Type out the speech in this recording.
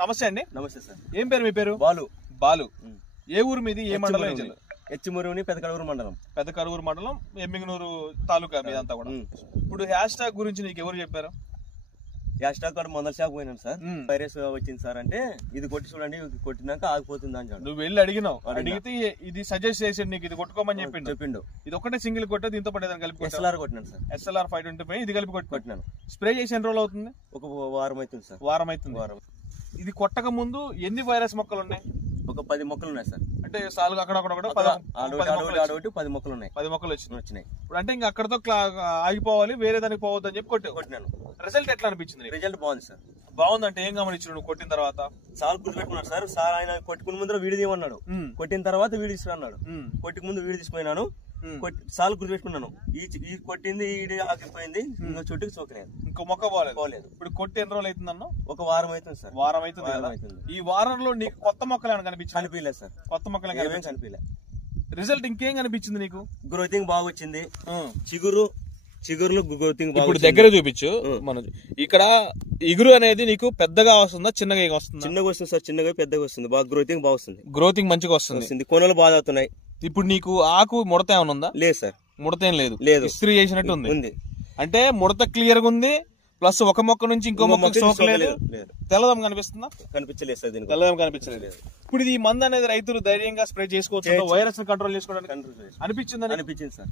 నమస్తే అండి. నమస్తే సార్. ఏం పేరు మీ పేరు? బాలు. బాలు. ఏ ఊరు మీది? ఏ మండలం? హెచ్చుమూరుని పెద్దకడూరు మండలం. పెద్దకడూరు మండలం, ఎమ్మిగనూరు తాలూకా మీదంతా కూడా. ఇప్పుడు హ్యాష్ ట్యాగ్ గురించి నీకు ఎవరు చెప్పారు? హ్యాష్ ట్యాగ్ కూడా మందల షాప్ పోయినాను సార్. వైరస్ వచ్చింది సార్ అంటే ఇది కొట్టి చూడండి, కొట్టినాక ఆగిపోతుంది అంటాడు. నువ్వు వెళ్ళి అడిగినావు, అడిగితే ఇది సజెస్ట్ చేసి నీకు ఇది కొట్టుకోమని చెప్పిండు. ఇది ఒకటే సింగిల్ కొట్టే, దీంతో పాటు ఏదైనా కలిపి SLR కొట్టినాను సార్. SLR 525 ఇది కలిపి కొట్టినాను. స్ప్రే చేసి ఎన్ని రోజులు అవుతుంది? ఒక వారం అవుతుంది సార్. వారం అవుతుంది. ఇది కొట్టక ముందు ఎన్ని వైరస్ మొక్కలు ఉన్నాయి? ఒక 10 మొక్కలు ఉన్నాయి సార్. అంటే సాలుగా అక్కడొకటి 10 మొక్కలు ఉన్నాయి. 10 మొక్కలు వచ్చినాయి. ఇప్పుడు అంటే ఇంకా అక్కడతో ఆగిపోవాలి, వేరే దానికి పోవద్దు అని చెప్పి కొట్టినాను. రిజల్ట్ ఎట్లా అనిపించింది? రిజల్ట్ బాగుంది సార్. బాగుందంటే ఏం గమనించారు నువ్వు కొట్టిన తర్వాత? సాల్ గుర్తుపెట్టుకున్నాడు సార్. సార్ ఆయన కొట్టుకుని ముందర వీడి తీయమన్నాడు, కొట్టిన తర్వాత వీడి తీసుకున్నాడు. కొట్టుకు ముందు వీడి తీసుకుపోయినాను, సాల్ గుర్తుపెట్టుకున్నాను. ఈ కొట్టింది ఈడి ఆగిపోయింది, ఇంకా చుట్టుకు చూకలేదు, ఇంకో మొక్క పోలేదు. ఇప్పుడు కొట్టి ఎన్ని రోజులు అవుతుందన్న? ఒక వారం అవుతుంది సార్. వారం అవుతుంది. ఈ వారంలో నీకు కొత్త మొక్కలు ఏమైనా కనిపించింది? కనిపించలేదు సార్. కొత్త మొక్కలు కనిపించలేదు. రిజల్ట్ ఇంకేం కనిపించింది నీకు? గ్రోతింగ్ బాగా వచ్చింది. చిగురులో గ్రోతింగ్ ఇప్పుడు దగ్గర చూపించు. మన ఇక్కడ ఇగురు అనేది నీకు పెద్దగా వస్తుందా, చిన్నగా వస్తుందా? చిన్నగా వస్తుంది సార్. చిన్నగా పెద్దగా వస్తుంది. బాగా గ్రోతింగ్ బాగా వస్తుంది. గ్రోతింగ్ మంచిగా వస్తుంది. కొనలు బాగా అవుతున్నాయి. ఇప్పుడు నీకు ఆకు ముడత ఏమైనా ఉందా? లేదు సార్. ముడత ఏం లేదు. ఇస్త్రీ చేసినట్టు ఉంది. అంటే ముడత క్లియర్ గా ఉంది. ప్లస్ ఒక మొక్క నుంచి ఇంకో మొక్క సోకలేదు. తెల్లదం కనిపిస్తుందా? కనిపించలేదు సార్. తెల్లదం కనిపించలేదు. ఇప్పుడు ఈ మందు అనేది రైతులు ధైర్యంగా స్ప్రే చేసుకోవచ్చు, వైరస్ కంట్రోల్ చేసుకోవడానికి అనిపించింది సార్.